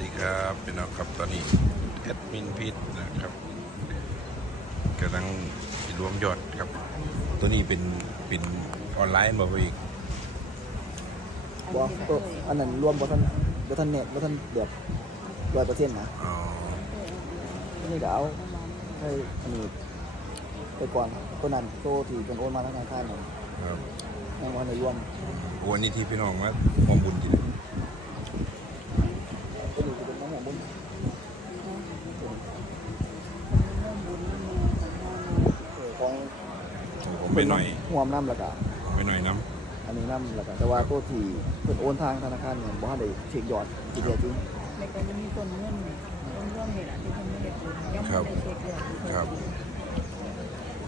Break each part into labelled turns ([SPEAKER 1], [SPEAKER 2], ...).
[SPEAKER 1] ดีครับพี่น้องครับตอนนี้แอดมินพิษนะครับกำลังรวมยอดครับ ตัวนี้เป็นเป็นออนไลน์มาอีก
[SPEAKER 2] บ่ตัวอันนั้นรวมบ่ทันบ่ทันเน็ตบ่ทันแบบร้อยเปอร์เซ็นต์นะ
[SPEAKER 1] อ๋อ
[SPEAKER 2] อันนี้ก็เอาให้อันนี้ไปก่อนตัวนั้นโตที่เป็นโอนมาทางธนาคารนั่น
[SPEAKER 1] ครับ
[SPEAKER 2] ยังบ่ทันได้รวม
[SPEAKER 1] โอ้วันนี้ที่พี่น้องมาความบุญจริง
[SPEAKER 2] ตัวนี้จะเป็นน้ำหอมบุญ เออ ของ
[SPEAKER 1] ผมไปหน่อย
[SPEAKER 2] ห่วมน้ำแล้วก็
[SPEAKER 1] ไปหน่อยน้
[SPEAKER 2] อันนี้น้ำแล้วก็แต่ว่าตัวที่เพิ่นโอนทางธนาคารเนี่ยบ่ทันได้เช็คยอดจริงๆจริง
[SPEAKER 3] ในการจะมีต้นเงินต้นร่วมนี่แหละที่ทำให้เด็กบุญยังไม่ได้เช็คเลยำ
[SPEAKER 1] ครับ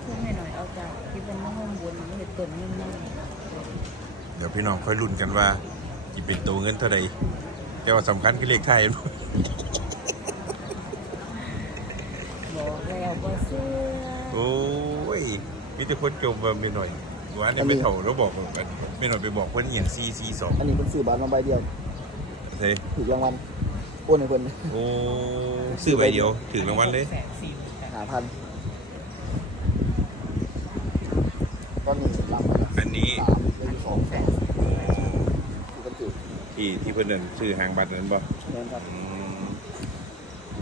[SPEAKER 3] ช่วยให้หน่อยเอาจากที่เป็นมะม่วงบุญมันเห็นต้นเงินนั่น
[SPEAKER 1] เดี๋ยวพี่น้องค่อยลุ้นกันว่าจะเป็นตัวเงินเท่าใดแต่ว่าสำคัญคือเลขไทาย
[SPEAKER 3] บอกแล้วว่าเสื้อ
[SPEAKER 1] โอ้ยมีแต่คนจมว่าไม่หน่อยวันนี้ไม่เท่าแล้วบอกว่าไม่หน่อยไปบอกคนอหย่างซีซีสอง
[SPEAKER 2] ๆอันนี้เพิ่นซื้อบัตรมาใบเดียว
[SPEAKER 1] เซ่
[SPEAKER 2] ถูกรางวัลโอนให้เพิ่น
[SPEAKER 1] โอ้ซื้อใบเดียวถึงรางวัลเลย
[SPEAKER 2] 5,000ตอนนี้รับ
[SPEAKER 1] อันนี้
[SPEAKER 2] สามเลยสองแสน
[SPEAKER 1] โอ้
[SPEAKER 2] ที่เพิ่นถือ
[SPEAKER 1] ที่ที่เพิ่นเดินซื้อหางบัตรนั้นบ่
[SPEAKER 2] แม่นครับ
[SPEAKER 1] อืม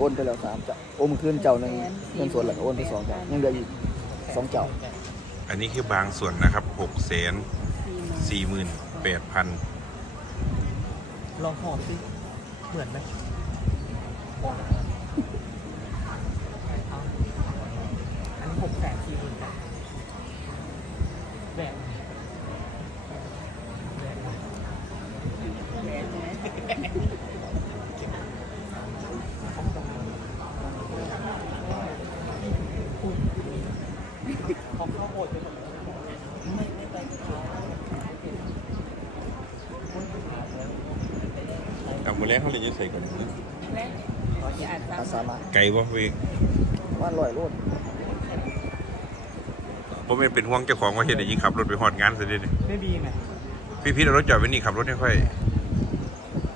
[SPEAKER 2] โอนไปแล้วสามเจ้าโอนมาคืนเจ้าหนึ่งเงินส่วนหลักโอนไปสองเจ้ายังเหลืออีกสองเจ้า
[SPEAKER 1] อันนี้คือบางส่วนนะครับหกแสน
[SPEAKER 3] สี่
[SPEAKER 1] สี่หมื่นแปดพัน
[SPEAKER 4] ลองหอมสิเหมือนไหมเอาอันนี้หกแสนสี่หมื่นแบบแบบ
[SPEAKER 3] แหวนไหม
[SPEAKER 4] ของเข้าโหดไปหมดเลย
[SPEAKER 3] ไม่ไม่ไปกับเขา
[SPEAKER 1] เอามือ แรกเขาเลยจะใส่ก่อน
[SPEAKER 3] และอย่าอาจ
[SPEAKER 2] อา
[SPEAKER 3] ตาม
[SPEAKER 2] สามารถ
[SPEAKER 1] ไก่บ่เวก
[SPEAKER 2] ว่าร้อยโลด
[SPEAKER 1] ผมไม่เป็นห่วงเจ้าของว่าเฮ็ดให้ยิงขับรถไปฮอดงานซะเด้นี่
[SPEAKER 4] ไม่บีไง
[SPEAKER 1] พี่พี่เอารถจอดไว้นี่ขับรถให้ค่อย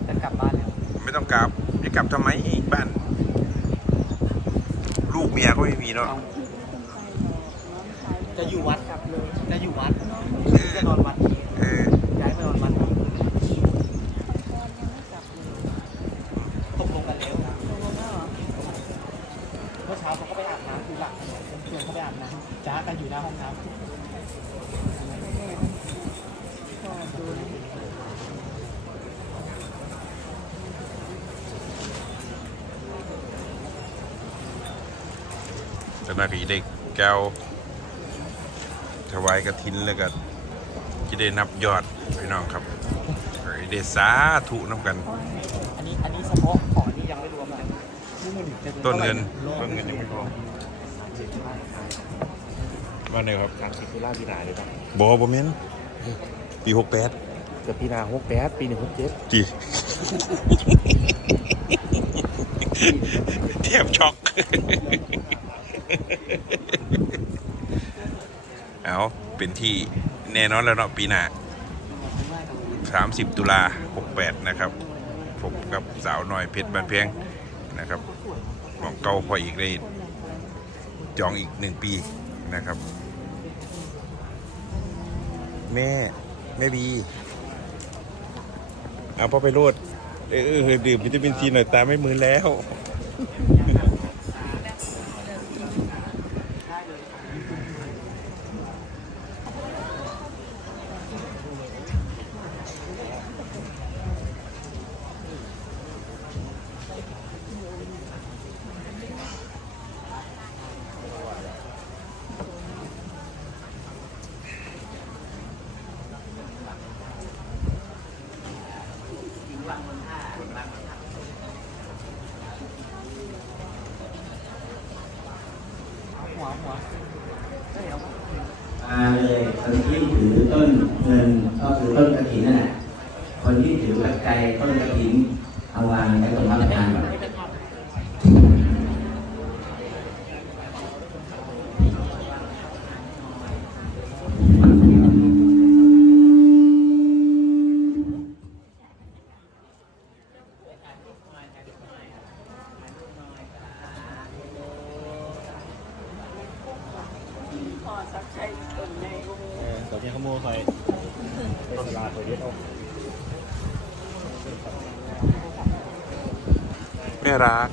[SPEAKER 4] จะกลับบ้านแล้ว
[SPEAKER 1] ไม่ต้องกลับจะกลับทำไมบ้าน ลูกเมียก็ไม่มีเนาะ
[SPEAKER 4] เอา
[SPEAKER 3] น้องชาย
[SPEAKER 4] จะอยู่วัด
[SPEAKER 3] กลับเลย
[SPEAKER 4] จะอยู่วัดจะนอนวัดนี้
[SPEAKER 1] เออ
[SPEAKER 4] ย้ายไปนอนวัดนี้
[SPEAKER 3] พ่อยังไม่กลับเลย
[SPEAKER 4] ตกลงกันแล้ว
[SPEAKER 3] ตกลงแล้วเหรอ
[SPEAKER 4] เมื่อเช้าเขาก็ไปอาบน้ำอยู่หลังถนนเพื่อนเขาไปอาบน้ำจ้ากันอยู่หน้าห้องน้ำ
[SPEAKER 3] แม่พ่อดูนะ
[SPEAKER 1] เจ้าหน้าที่ได้แก้วถวายกระถินแล้วก็จะได้นับยอดพี่น้องครับให้ได้สาธุน้ำกัน
[SPEAKER 4] อันนี้อันนี้เฉพาะของนี่ยังไม่รวมอะไรนี่มันจะ
[SPEAKER 1] ต้นเงินต้นเงินยังไม่พอว่าไงครับ
[SPEAKER 5] สามสิบตุลาปีหนาเลยครับ
[SPEAKER 1] บอบอมเมนปีหกแปด
[SPEAKER 5] เกือบปีหนาหกแปดปีหนึ่งหกเจ็ด
[SPEAKER 1] จีแทบช็อก เอาเป็นที่แน่นอนแล้วเนาะปีหน้า30 ตุลา68 นะครับผมกับสาวน้อยเพชรบันเพียงนะครับของเก่าพออีกเลยจองอีกหนึ่งปีนะครับ แม่ แม่บีเอาพ่อไปโรดเออเออดื่มวิตามินซีหน่อยตาไม่มือแล้ว
[SPEAKER 6] ที่ถือต้นเงินก็คือต้นกระถินนั่นแหละคนที่ถือปัจจัยต้นกระถินเอาวางไว้ตรงรับประทานก่อน
[SPEAKER 1] แม่รัก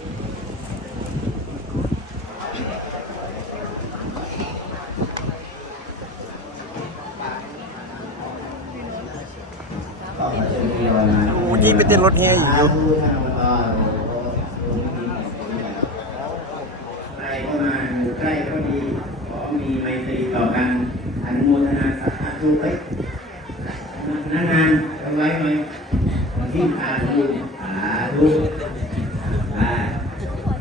[SPEAKER 2] โอ้ยี่ไปเต้นรถแห่อีกอยู่
[SPEAKER 6] ใครก็มาอยู่ใกล้ก็ดี ขอมีไมตรีต่อกัน อนุโมทนาสาธุไว้พนักงานเอาไว้ไหมที่สาธุสาธุ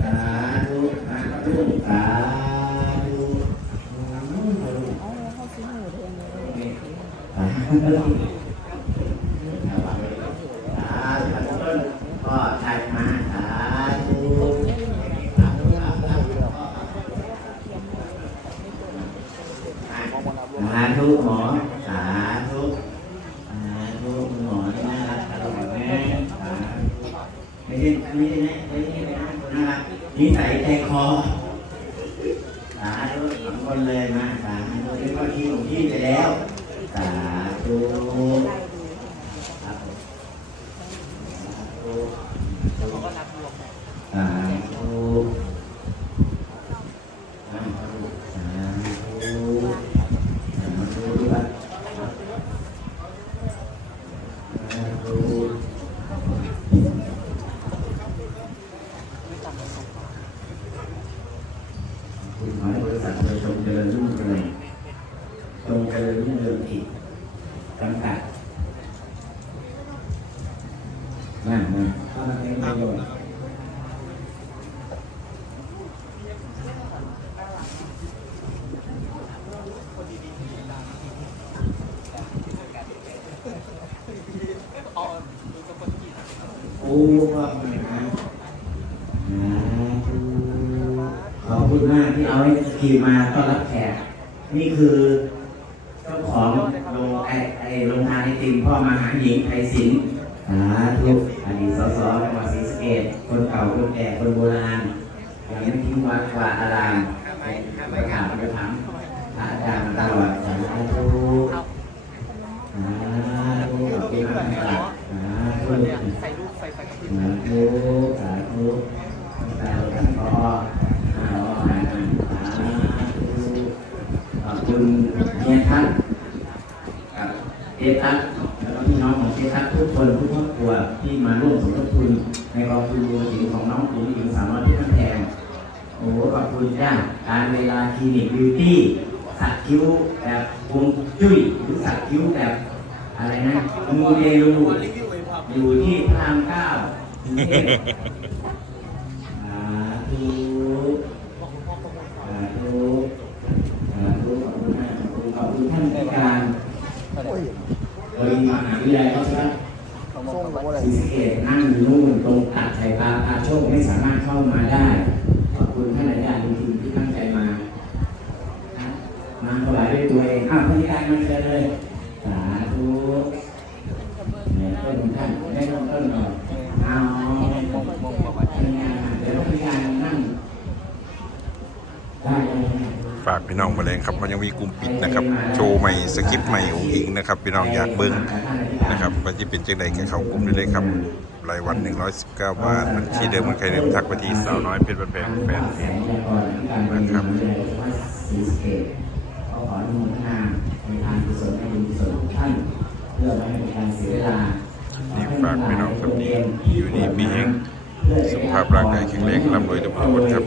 [SPEAKER 6] สาธุสา ธุสาธุ
[SPEAKER 3] เอาเขาซื้อหมูแดงเลย
[SPEAKER 6] สาธุก็ใช่มาสาธุสาธุหมอสาธุสาธุหมอน่ารักตลอดแม่สาธุไม่ใช่ไม่ใช่คนน่ารักนิสัย ใจคอสาธุสองคนเลยมาสาธุเรียกว่าที่ของพี่ไปแล้ว สาธุครับผมสาธุสาธุสาธุสาธุครับสาธุคุณขอให้บริษัทโดยชมเจริญรุ่งเรืองจงเจริญรุ่งเรืองอีกจำกัด นั่นนะเข้ามาเป็นประโยชน์โอ้ว่าไงนะขอบคุณมากที่เอาไอ้สกีมาต้อนรับแขก นี่คือเจ้าของโรงไอไอโรงทานไอติมพ่อมหาหญิงไทยศิลป์สาธุ อดีตสสจังหวัดศรีสะเกษคนเก่าคนแก่คนโบราณอย่างนี้ทิ้งวัดวาอารามไปถามไปถามพระอาจารย์ตลอดสาธุสาธุขอบคุณมากครับสาธุ
[SPEAKER 4] ใส่รูปใส่ไฟกับ
[SPEAKER 6] สาธุสาธุสาธุท่านพออาหารสาธุขอบคุณเมียทัศน์เอทัศน์แล้วก็พี่น้องของเอทัศน์ทุกคนทุกครอบค รัวที่มาร่วมสมทบทุนในกองทุนรวมหญิงของน้องผู้หญิงสามร้อยที่นั่นแทนโอ้โหขอบคุณจ้าการเวลาคลินิกบิวตี้สักคิ้วแบบวงจุ้ยหรือสักคิ้วแบบอะไรนะมูเดลูอยู่ที่พระรามเก้าสาธุสาธุสาธุขอบคุณมากขอบคุณขอบคุณท่านผู้การ
[SPEAKER 2] โอ้ย
[SPEAKER 6] บริมหาวิทยาลัยราชภัฏ
[SPEAKER 2] ส่งกับอะไร
[SPEAKER 6] ศรีสะเกษนั่งอยู่นู่นตรงตัดชัยปาพาโชคไม่สามารถเข้ามาได้ ขอบคุณท่านอาจารย์ทีมที่ตั้งใจมานะมาถวายด้วยตัวเองอ้าวผู้การมาเชิญเลย สาธุเนี่ยต้นท่านได้ต้นต้นก่อนเอาเดี๋ยวผู้การนั่งได้เลย
[SPEAKER 1] ฝากพี่น้องมาเลยครับ มันยังมีกลุ่มปิดนะครับ โชว์ใหม่สคริปต์ใหม่ของอิงนะครับ พี่น้องอยากเบิ้ง นะครับว่าจะเป็นจังใดแก่เขากลุ่มได้เลยครับรายวัน 119 บาทบัญชีเดิมมันใครเดิมทักไปที่สาวน้อยเพชรบันแพงแฟนเพจ
[SPEAKER 6] นะครับขออนุโมทนาในทานกุศลให้บุญกุศลทุกท่านเพื่อไม่ให้เป็นการเสียเวลา
[SPEAKER 1] นี่ฝากพี่น้องครับนี่อยู่นี่มีแห่งสุขภาพร่างกายแข็งแรงร่ำรวยทุกคนครับ